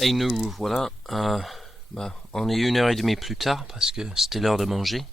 Et nous voilà, on est 1 heure et demie plus tard parce que c'était l'heure de manger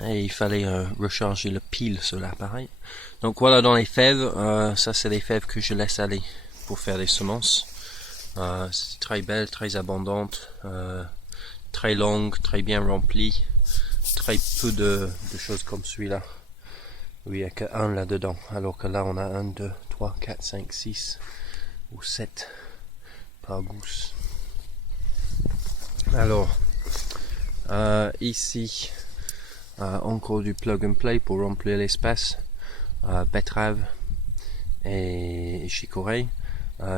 et il fallait recharger le pile sur l'appareil. Donc voilà dans les fèves, ça c'est les fèves que je laisse aller pour faire des semences. C'est très belle, très abondante, très longue, très bien remplie, très peu de choses comme celui-là. Oui, il n'y a qu'un là-dedans, alors que là on a 1, 2, 3, 4, 5, 6 ou 7 par gousse. Alors, ici, encore du plug and play pour remplir l'espace. Betterave et chicorée,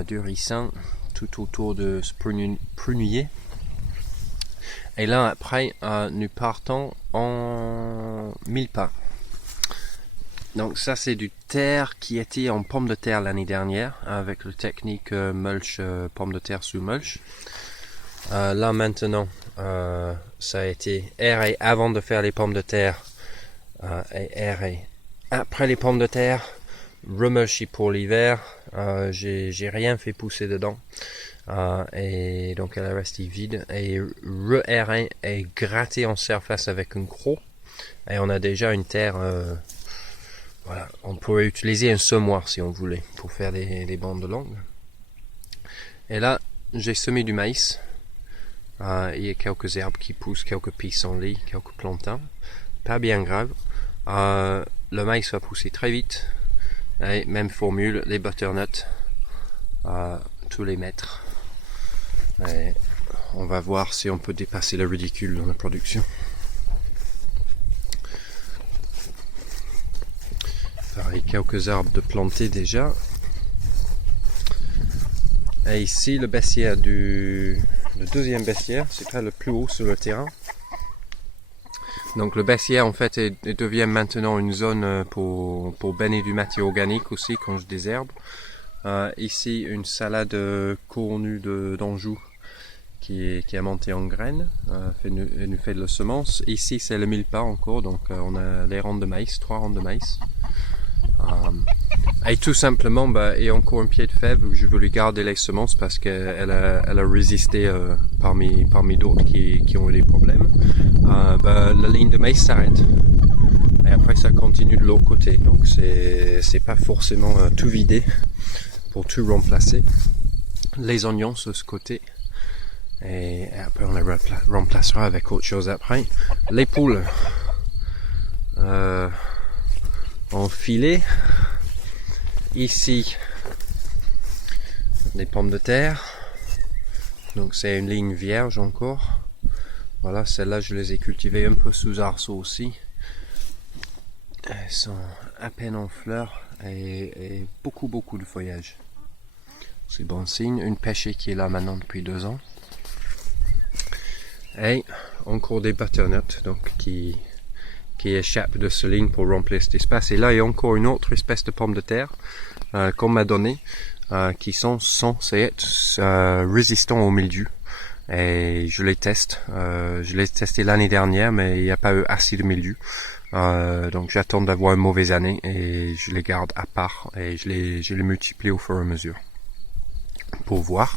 du ricin tout autour de ce prunier. Et là après, nous partons en 1000 pas. Donc ça c'est du terre qui était en pomme de terre l'année dernière avec la technique mulch, pomme de terre sous mulch. Là maintenant, ça a été aéré avant de faire les pommes de terre et aéré après les pommes de terre, remulché pour l'hiver. J'ai rien fait pousser dedans et donc elle est restée vide et re-aéré et gratté en surface avec une croc et on a déjà une terre. Voilà, on pourrait utiliser un semoir si on voulait pour faire des bandes longues. Et là, j'ai semé du maïs. Il y a quelques herbes qui poussent, quelques pissenlits, quelques plantains. Pas bien grave. Le maïs va pousser très vite. Et même formule, les butternuts, tous les mettre. Et on va voir si on peut dépasser le ridicule dans la production. Pareil, quelques arbres de planter déjà. Et ici, le baissière le deuxième baissière, c'est pas le plus haut sur le terrain. Donc le baissière en fait devient maintenant une zone pour baigner du matière organique aussi quand je désherbe. Ici une salade cornue d'Anjou qui a monté en graines, nous fait de la semence. Ici c'est le mille-pas encore, donc on a les rangs de maïs, 3 rangs de maïs. Et tout simplement, il y a encore un pied de fève où je voulais garder les semences parce qu'elle a résisté parmi d'autres qui ont eu des problèmes. La ligne de maïs s'arrête. Et après ça continue de l'autre côté. Donc c'est pas forcément tout vidé pour tout remplacer. Les oignons sur ce côté. Et après on les remplacera avec autre chose après. Les poules. En filet. Ici, les pommes de terre. Donc c'est une ligne vierge encore. Voilà, celles-là je les ai cultivées un peu sous arceau aussi. Elles sont à peine en fleurs et beaucoup de feuillage. C'est bon signe. Une pêchée qui est là maintenant depuis 2 ans. Et encore des butternuts donc qui échappent de ce ligne pour remplir cet espace. Et là, il y a encore une autre espèce de pomme de terre qu'on m'a donné qui sont censés être résistants au mildiou. Et je les teste. Je l'ai testé l'année dernière, mais il n'y a pas eu assez de mildiou. Donc j'attends d'avoir une mauvaise année et je les garde à part et je les multiplie au fur et à mesure pour voir.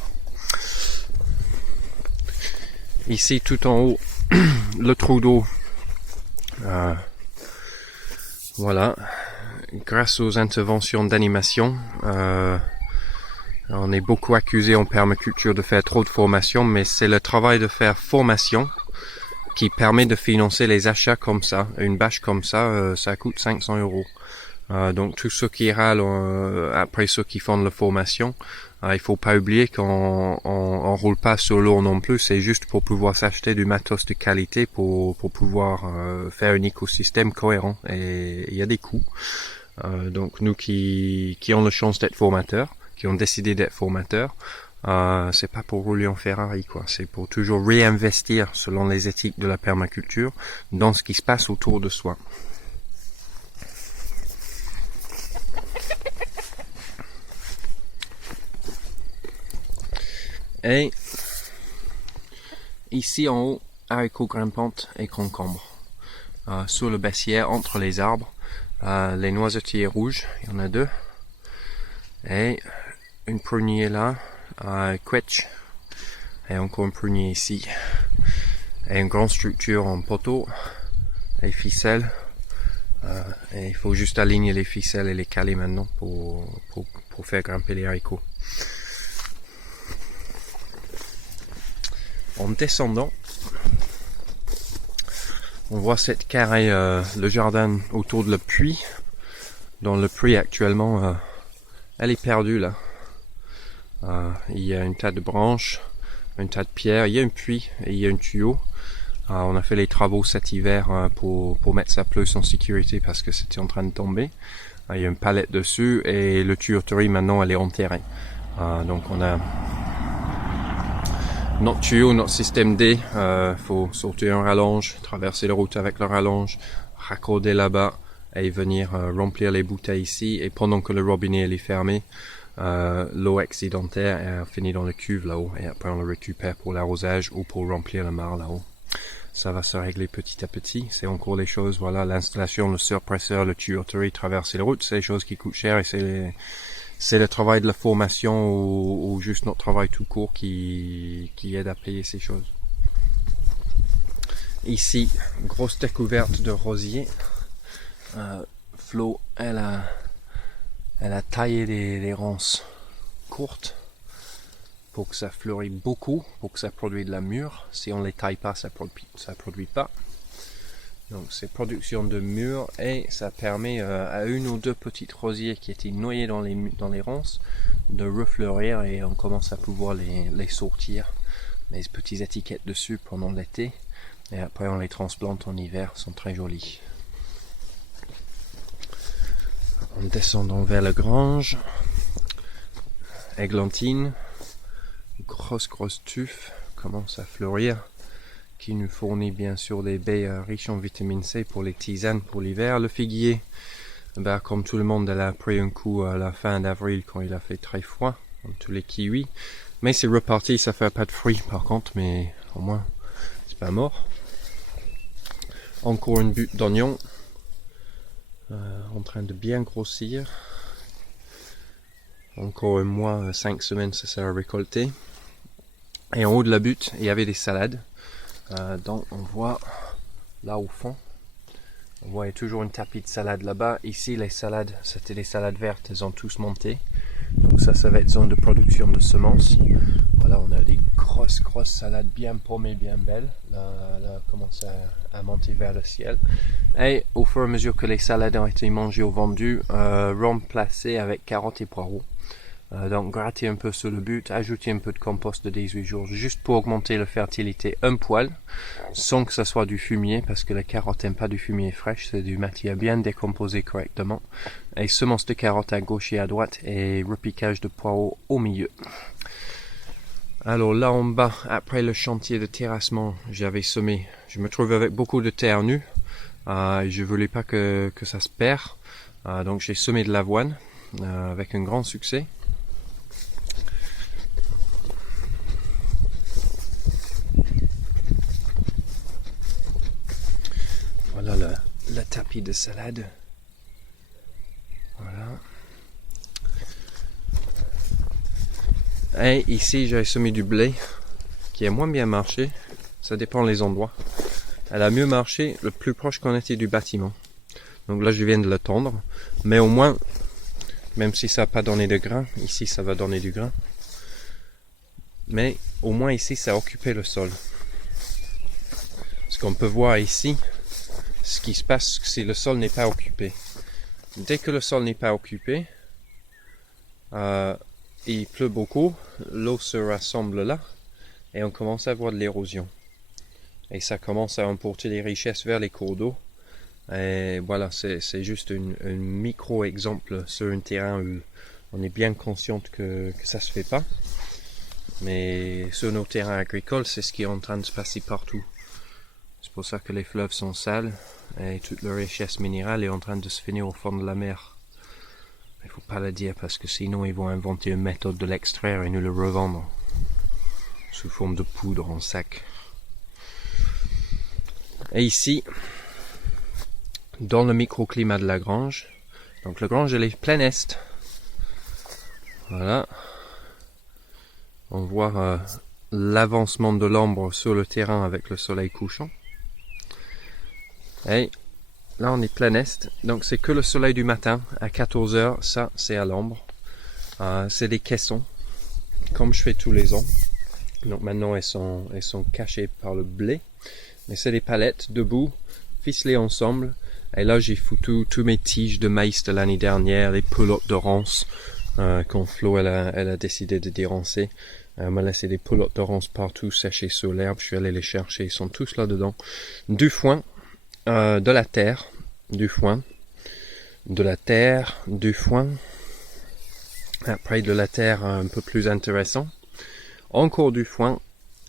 Ici tout en haut, le trou d'eau. Voilà, grâce aux interventions d'animation, on est beaucoup accusé en permaculture de faire trop de formation, mais c'est le travail de faire formation qui permet de financer les achats comme ça. Une bâche comme ça, ça coûte 500 €. Donc tous ceux qui râlent après ceux qui font de la formation, il faut pas oublier qu'on roule pas sur l'eau non plus, c'est juste pour pouvoir s'acheter du matos de qualité pour pouvoir faire un écosystème cohérent et il y a des coûts. Donc nous qui ont la chance d'être formateurs, qui ont décidé d'être formateurs, c'est pas pour rouler en Ferrari quoi, c'est pour toujours réinvestir selon les éthiques de la permaculture dans ce qui se passe autour de soi. Et ici en haut, haricots grimpantes et concombres. Sur le baissière, entre les arbres, les noisetiers rouges, il y en a 2. Et une prunier là, quetch, Et encore un prunier ici. Et une grande structure en poteau. Les ficelles. Et il faut juste aligner les ficelles et les caler maintenant pour faire grimper les haricots. En descendant, on voit cette carré, le jardin autour de le puits. Dans le puits actuellement, elle est perdue là. Il y a un tas de branches, un tas de pierres, il y a un puits et il y a un tuyau. On a fait les travaux cet hiver pour mettre sa pelouse en sécurité parce que c'était en train de tomber. Il y a une palette dessus et le tuyauterie maintenant elle est enterrée. Donc on a notre tuyau, notre système D. Faut sauter un rallonge, traverser la route avec le rallonge, raccorder là-bas et venir remplir les bouteilles ici. Et pendant que le robinet est fermé, l'eau excédentaire finit dans le cuve là-haut et après on le récupère pour l'arrosage ou pour remplir le mar là-haut. Ça va se régler petit à petit. C'est encore les choses, voilà, l'installation, le surpresseur, le tuyauterie, traverser la route, c'est les choses qui coûtent cher et c'est le travail de la formation ou juste notre travail tout court qui aide à payer ces choses. Ici, grosse découverte de rosier. Flo, elle a taillé des ronces courtes pour que ça fleurisse beaucoup, pour que ça produise de la mûre. Si on les taille pas, ça produit pas. Donc c'est production de mûre et ça permet à une ou deux petites rosiers qui étaient noyées dans les ronces de refleurir et on commence à pouvoir les sortir. Les petites étiquettes dessus pendant l'été et après on les transplante en hiver, sont très jolies. En descendant vers la grange, églantine, grosse tuffe commence à fleurir, qui nous fournit bien sûr des baies riches en vitamine C pour les tisanes pour l'hiver. Le figuier, comme tout le monde, elle a pris un coup à la fin d'avril quand il a fait très froid, comme tous les kiwis. Mais c'est reparti, ça fait pas de fruits par contre, mais au moins c'est pas mort. Encore une butte d'oignons, en train de bien grossir. Encore un mois, 5 semaines, ça sera récolté. Et en haut de la butte, il y avait des salades. Donc on voit là au fond, on voit toujours une tapis de salade là-bas. Ici les salades, c'était des salades vertes, elles ont tous monté. Donc ça va être zone de production de semences. Voilà, on a des grosses salades bien paumées, bien belles. Là commence à monter vers le ciel. Et au fur et à mesure que les salades ont été mangées ou vendues, remplacées avec carottes et poireaux. Donc gratter un peu sur le but, ajouter un peu de compost de 18 jours juste pour augmenter la fertilité un poil sans que ça soit du fumier parce que les carottes n'aiment pas du fumier fraîche, c'est du matière bien décomposée correctement. Et semences de carottes à gauche et à droite et repiquage de poireaux au milieu. Alors là en bas, après le chantier de terrassement, j'avais semé, je me trouvais avec beaucoup de terre nue, je voulais pas que ça se perd, donc j'ai semé de l'avoine avec un grand succès. Voilà le tapis de salade. Voilà. Et ici j'ai semé du blé qui a moins bien marché. Ça dépend les endroits. Elle a mieux marché le plus proche qu'on était du bâtiment. Donc là je viens de le tondre. Mais au moins, même si ça n'a pas donné de grain, ici ça va donner du grain. Mais au moins ici ça a occupé le sol. Ce qu'on peut voir ici, ce qui se passe si le sol n'est pas occupé. Dès que le sol n'est pas occupé, il pleut beaucoup, l'eau se rassemble là et on commence à avoir de l'érosion. Et ça commence à emporter les richesses vers les cours d'eau. Et voilà, c'est juste un micro-exemple sur un terrain où on est bien conscient que ça se fait pas. Mais sur nos terrains agricoles, c'est ce qui est en train de se passer partout. C'est pour ça que les fleuves sont sales et toute leur richesse minérale est en train de se finir au fond de la mer. Il ne faut pas le dire parce que sinon ils vont inventer une méthode de l'extraire et nous le revendre sous forme de poudre en sac. Et ici, dans le microclimat de la grange, donc la grange elle est plein est. Voilà. On voit l'avancement de l'ombre sur le terrain avec le soleil couchant. Et là on est plein est, donc c'est que le soleil du matin à 14 h, ça c'est à l'ombre. C'est des caissons, comme je fais tous les ans. Donc maintenant elles sont cachées par le blé, mais c'est des palettes debout, ficelées ensemble. Et là j'ai foutu tous mes tiges de maïs de l'année dernière, les pelotes de ronces quand Flo elle a décidé de déroncer. Elle m'a laissé des pelotes de ronces partout séchées sur l'herbe, je suis allé les chercher, ils sont tous là dedans. Du foin, de la terre, du foin, de la terre, du foin. Après de la terre un peu plus intéressant, encore du foin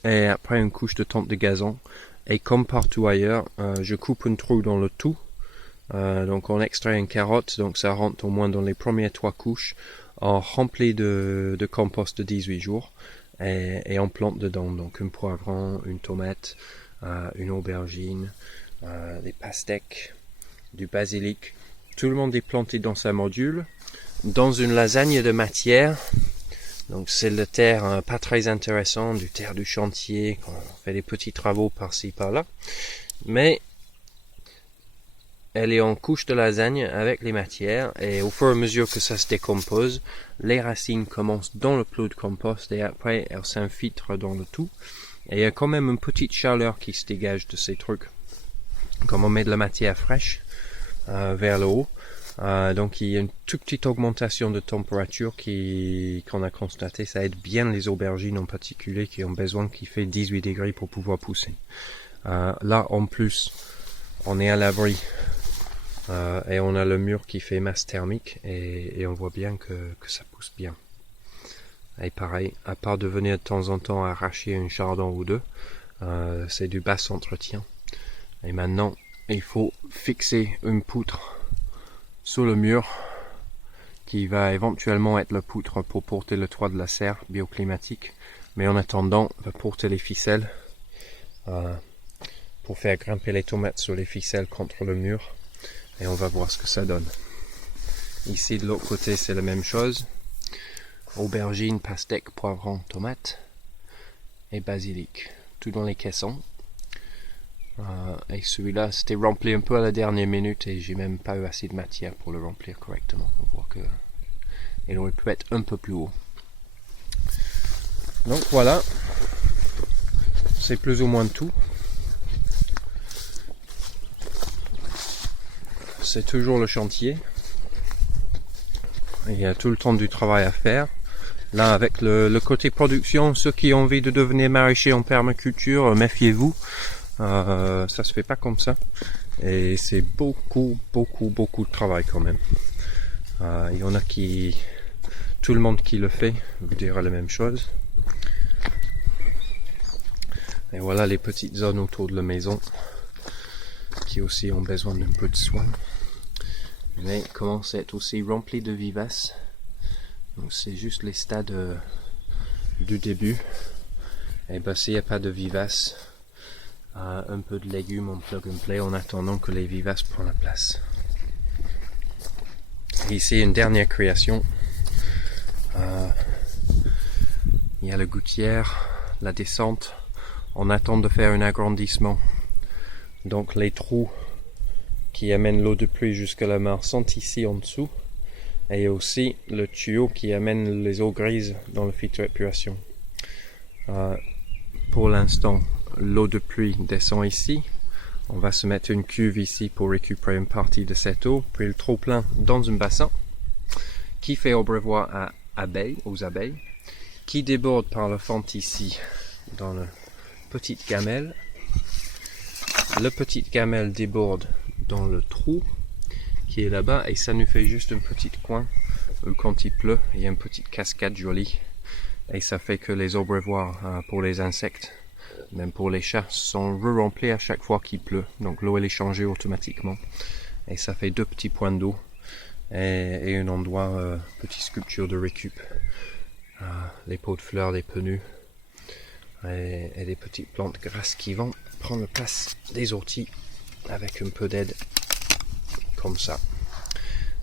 et après une couche de tonte de gazon. Et comme partout ailleurs, je coupe un trou dans le tout. Donc on extrait une carotte, donc ça rentre au moins dans les premières 3 couches, en rempli de compost de 18 jours et on plante dedans. Donc un poivron, une tomate, une aubergine, des pastèques, du basilic. Tout le monde est planté dans sa module. Dans une lasagne de matière, donc c'est de terre pas très intéressant, du terre du chantier, on fait des petits travaux par-ci par-là, mais elle est en couche de lasagne avec les matières, et au fur et à mesure que ça se décompose, les racines commencent dans le plot de compost et après elles s'infiltrent dans le tout, et il y a quand même une petite chaleur qui se dégage de ces trucs, comme on met de la matière fraîche vers le haut. Donc il y a une toute petite augmentation de température qu'on a constaté. Ça aide bien les aubergines en particulier qui ont besoin qu'il fait 18 degrés pour pouvoir pousser. Là en plus on est à l'abri et on a le mur qui fait masse thermique et on voit bien que ça pousse bien. Et pareil, à part de venir de temps en temps arracher un chardon ou deux, c'est du bas entretien. Et maintenant il faut fixer une poutre sur le mur qui va éventuellement être la poutre pour porter le toit de la serre bioclimatique, mais en attendant on va porter les ficelles pour faire grimper les tomates sur les ficelles contre le mur et on va voir ce que ça donne. Ici de l'autre côté c'est la même chose, aubergine, pastèque, poivron, tomate et basilic, tout dans les caissons. Et celui-là c'était rempli un peu à la dernière minute et j'ai même pas eu assez de matière pour le remplir correctement. On voit que il aurait pu être un peu plus haut. Donc voilà, c'est plus ou moins tout. C'est toujours le chantier. Il y a tout le temps du travail à faire. Là avec le côté production, ceux qui ont envie de devenir maraîchers en permaculture, méfiez-vous. Ça se fait pas comme ça et c'est beaucoup de travail quand même. Il y en a qui, tout le monde qui le fait vous dira la même chose. Et voilà les petites zones autour de la maison qui aussi ont besoin d'un peu de soin, mais commencent à être aussi remplies de vivaces. Donc c'est juste les stades du début. Et ben s'il n'y a pas de vivaces, un peu de légumes en plug and play en attendant que les vivaces prennent la place. Et ici une dernière création. Il y a la gouttière, la descente. On attend de faire un agrandissement. Donc les trous qui amènent l'eau de pluie jusqu'à la mer sont ici en dessous. Et aussi le tuyau qui amène les eaux grises dans le filtre d'épuration. Pour l'instant, l'eau de pluie descend ici. On va se mettre une cuve ici pour récupérer une partie de cette eau, puis le trop plein dans un bassin qui fait abreuvoir aux abeilles, qui déborde par la fente ici dans la petite gamelle. La petite gamelle déborde dans le trou qui est là-bas et ça nous fait juste un petit coin où quand il pleut, il y a une petite cascade jolie et ça fait que les abreuvoirs pour les insectes, même pour les chats, sont re-remplis à chaque fois qu'il pleut. Donc l'eau elle est changée automatiquement et ça fait 2 petits points d'eau et un endroit, petite sculpture de récup. Les pots de fleurs, des penus et des petites plantes grasses qui vont prendre la place des orties avec un peu d'aide comme ça.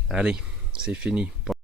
Allez, c'est fini.